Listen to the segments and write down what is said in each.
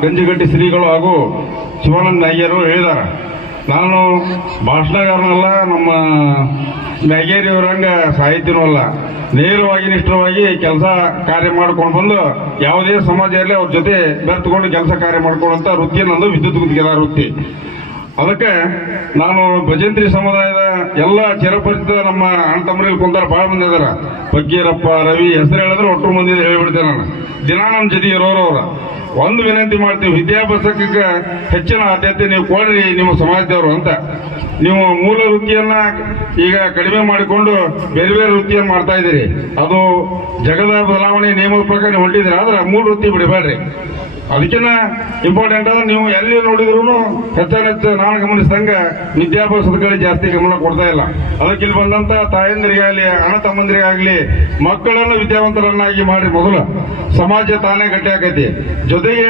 ಗಂಜಿಗಟ್ಟಿ ಶ್ರೀಗಳು ಹಾಗೂ ಶಿವಾನಂದ ನಾಯ್ಯರು ಹೇಳಿದ್ದಾರೆ. ನಾನು ಭಾಷಣಗಾರನಲ್ಲ, ನಮ್ಮ ಮ್ಯಾಗೇರಿಯವರಂಗ ಸಾಹಿತ್ಯನೂ ಅಲ್ಲ ನೇರವಾಗಿ ನಿಷ್ಠವಾಗಿ ಕೆಲಸ ಕಾರ್ಯ ಮಾಡ್ಕೊಂಡು ಬಂದು ಯಾವುದೇ ಸಮಾಜ ಇರಲಿ ಅವ್ರ ಜೊತೆ ಬೆರೆತುಕೊಂಡು ಕೆಲಸ ಕಾರ್ಯ ಮಾಡ್ಕೊಳ್ಳುವಂಥ ವೃತ್ತಿ ನಂದು ವಿದ್ಯುತ್ ಗುತ್ತಿಗೆದ ವೃತ್ತಿ. ಅದಕ್ಕೆ ನಾನು ಭಜಂತ್ರಿ ಸಮುದಾಯದ ಎಲ್ಲ ಚಿರಪರಿಚಿತ ನಮ್ಮ ಅಣ್ಣ ತಮ್ಮರಲ್ಲಿ ಕುಂತಾರ ಭಾಳ ಮಂದಿ ಇದ್ದಾರೆ ಬಗ್ಗೀರಪ್ಪ ರವಿ, ಹೆಸರು ಹೇಳಿದ್ರೆ ಒಟ್ಟು ಮಂದಿ ಹೇಳಿಬಿಡ್ತೇನೆ ನಾನು. ದಿನಾ ನಮ್ಮ ಜೊತೆ ಇರೋರು ಅವ್ರ. ಒಂದು ವಿನಂತಿ ಮಾಡ್ತೀವಿ ವಿದ್ಯಾಭ್ಯಾಸಕ್ಕೆ ಹೆಚ್ಚಿನ ಆದ್ಯತೆ ನೀವು ಕೊಡ್ರಿ ನಿಮ್ಮ ಸಮಾಜದವರು ಅಂತ. ನೀವು ಮೂಲ ವೃತ್ತಿಯನ್ನ ಈಗ ಕಡಿಮೆ ಮಾಡಿಕೊಂಡು ಬೇರೆ ಬೇರೆ ವೃತ್ತಿಯನ್ನು ಮಾಡ್ತಾ ಇದ್ದೀರಿ. ಅದು ಜಗದ ಬದಲಾವಣೆ ನಿಯಮದ ಪ್ರಕಾರ ನೀವು ಹೊಂಟಿದ್ರೆ ಆದ್ರೆ ಮೂಲ ವೃತ್ತಿ ಬಿಡಬೇಡ್ರಿ. ಅದಕ್ಕಿಂತ ಇಂಪಾರ್ಟೆಂಟ್ ಅಂದ್ರೆ ನೀವು ಎಲ್ಲಿ ನೋಡಿದ್ರು ಹೆಚ್ಚು ನಾನು ಗಮನಿಸಿದಂಗ ವಿದ್ಯಾಭ್ಯಾಸದ ಕಡೆ ಜಾಸ್ತಿ ಗಮನ ಕೊಡ್ತಾ ಇಲ್ಲ. ಅದಕ್ಕೆ ಇಲ್ಲಿ ಬಂದಂತ ತಾಯಂದಿರಿಗಾಗಲಿ, ಅಣ್ಣ ತಮ್ಮಂದಿರಿಗಾಗಲಿ, ಮಕ್ಕಳನ್ನು ವಿದ್ಯಾವಂತರನ್ನಾಗಿ ಮಾಡಿ ಮೊದಲು ಸಮಾಜ ತಾನೇ ಗಟ್ಟಿ ಆಕೈತಿ. ಜೊತೆಗೆ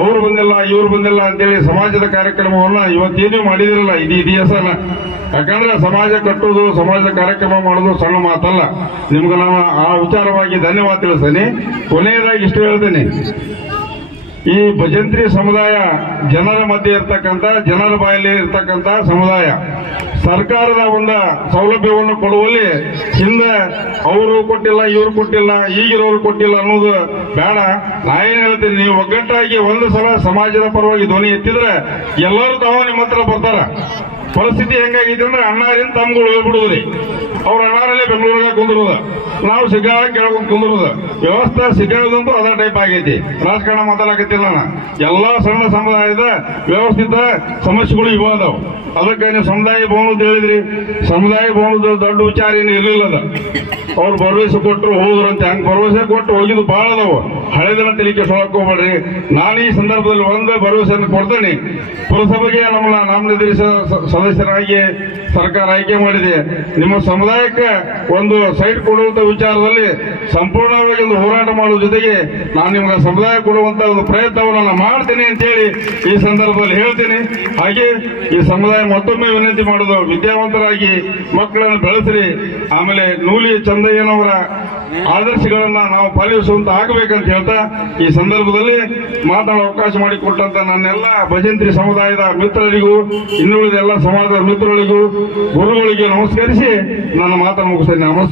ಅವ್ರು ಬಂದಿಲ್ಲ, ಇವ್ರು ಬಂದಿಲ್ಲ ಅಂತೇಳಿ ಸಮಾಜದ ಕಾರ್ಯಕ್ರಮವನ್ನ ಇವತ್ತೇನು ಮಾಡಿದಿರಲ್ಲ ಇದು ಇತಿಹಾಸನ. ಯಾಕಂದ್ರೆ ಸಮಾಜ ಕಟ್ಟುವುದು ಸಮಾಜದ ಕಾರ್ಯಕ್ರಮ ಮಾಡೋದು ಸಣ್ಣ ಮಾತಲ್ಲ. ನಿಮ್ಗೆ ನಾನು ಆ ವಿಚಾರವಾಗಿ ಧನ್ಯವಾದ ತಿಳಿಸ್ತೇನೆ. ಕೊನೆಯದಾಗಿ ಇಷ್ಟು ಹೇಳ್ತೇನೆ. ಈ ಭಜಂತ್ರಿ ಸಮುದಾಯ ಜನರ ಮಧ್ಯೆ ಇರ್ತಕ್ಕಂಥ, ಜನರ ಬಾಯಲ್ಲಿ ಇರ್ತಕ್ಕಂಥ ಸಮುದಾಯ, ಸರ್ಕಾರದ ಒಂದು ಸೌಲಭ್ಯವನ್ನು ಕೊಡುವಲ್ಲಿ ಹಿಂದೆ ಅವರು ಕೊಟ್ಟಿಲ್ಲ, ಇವರು ಕೊಟ್ಟಿಲ್ಲ, ಈಗಿರೋರು ಕೊಟ್ಟಿಲ್ಲ ಅನ್ನೋದು ಬೇಡ. ನಾ ಏನ್ ಹೇಳ್ತೀನಿ, ನೀವು ಒಗ್ಗಟ್ಟಾಗಿ ಒಂದು ಸಲ ಸಮಾಜದ ಪರವಾಗಿ ಧ್ವನಿ ಎತ್ತಿದ್ರೆ ಎಲ್ಲರೂ ತಾವು ನಿಮ್ಮ ಹತ್ರ ಬರ್ತಾರ. ಪರಿಸ್ಥಿತಿ ಹೆಂಗಾಗಿದೆ ಅಂದ್ರೆ ಅಣ್ಣಾರಿಂದ ತಮ್ಗಳು ಹೋಗ್ಬಿಡುದ್ರಿ ಅವ್ರ ಅಣ್ಣಾರಲ್ಲೇ ಬೆಂಗಳೂರಿಗೆ ಕುಂದಿರೋದು. ನಾವು ಸಿಗ್ಗಾಳ ಕೇಳ್ಕೊಂಡು ಕುಂದಿರೋದು. ವ್ಯವಸ್ಥೆ ಸಿಗ್ಗಾಳದಂತ ಅದ ಟೈಪ್ ಆಗೈತಿ. ರಾಜಕಾರಣ ಮಾತಾಡಕತ್ತಿಲ್ಲ ನಾನು. ಎಲ್ಲಾ ಸಣ್ಣ ಸಮುದಾಯದ ವ್ಯವಸ್ಥಿತ ಸಮಸ್ಯೆಗಳು ಇವು ಅದಕ್ಕೆ ನೀವು ಸಮುದಾಯ ಭವನ ಹೇಳಿದ್ರಿ. ಸಮುದಾಯ ಭವನದ ದೊಡ್ಡ ವಿಚಾರ ಏನು ಇರಲಿಲ್ಲ ಅದ. ಅವ್ರು ಭರವಸೆ ಕೊಟ್ಟರು ಹೋದ್ರು ಅಂತ ಹಂಗೆ ಭರವಸೆ ಕೊಟ್ಟು ಹೋಗಿದ್ದು ಭಾಳ ಅದಾವ. ಹಳೆದನ ತಿಳಿಕೆ ಹೋಗ್ಬೇಡ್ರಿ. ನಾನು ಈ ಸಂದರ್ಭದಲ್ಲಿ ಒಂದೇ ಭರವಸೆಯನ್ನು ಕೊಡ್ತೇನೆ. ಪುರಸಭೆಗೆ ನಮ್ಮನ್ನ ನಾಮನಿರ್ದೇಶ ಸದಸ್ಯರಾಗಿ ಸರ್ಕಾರ ಆಯ್ಕೆ ಮಾಡಿದೆ. ನಿಮ್ಮ ಸಮುದಾಯಕ್ಕೆ ಒಂದು ಸೈಟ್ ಕೊಡುವಂತ ವಿಚಾರದಲ್ಲಿ ಸಂಪೂರ್ಣವಾಗಿ ಒಂದು ಹೋರಾಟ ಮಾಡುವ ಜೊತೆಗೆ ನಾನು ನಿಮ್ಗೆ ಸಮುದಾಯ ಕೊಡುವಂತ ಒಂದು ಪ್ರಯತ್ನವನ್ನು ನಾನು ಮಾಡ್ತೀನಿ ಅಂತೇಳಿ ಈ ಸಂದರ್ಭದಲ್ಲಿ ಹೇಳ್ತೀನಿ. ಹಾಗೆ ಈ ಸಮುದಾಯ ಮತ್ತೊಮ್ಮೆ ವಿನಂತಿ ಮಾಡೋದು ವಿದ್ಯಾವಂತರಾಗಿ ಮಕ್ಕಳನ್ನು ಬೆಳೆಸ್ರಿ. ಆಮೇಲೆ ನೂಲಿ ಚಂದಯ್ಯನವರ ಆದರ್ಶಗಳನ್ನ ನಾವು ಪಾಲಿಸುವಂತ ಆಗಬೇಕಂತ ಹೇಳ್ತಾ ಈ ಸಂದರ್ಭದಲ್ಲಿ ಮಾತಾಡೋ ಅವಕಾಶ ಮಾಡಿಕೊಟ್ಟಂತ ನನ್ನೆಲ್ಲ ಭಜಂತ್ರಿ ಸಮುದಾಯದ ಮಿತ್ರರಿಗೂ, ಇನ್ನುಳಿದ ಎಲ್ಲ ಸಮಾಜದ ಮಿತ್ರರಿಗೂ, ಗುರುಗಳಿಗೆ ನಮಸ್ಕರಿಸಿ ನನ್ನ ಮಾತನ್ನು ಮುಗಿಸ್ತೇನೆ. ನಮಸ್ಕಾರ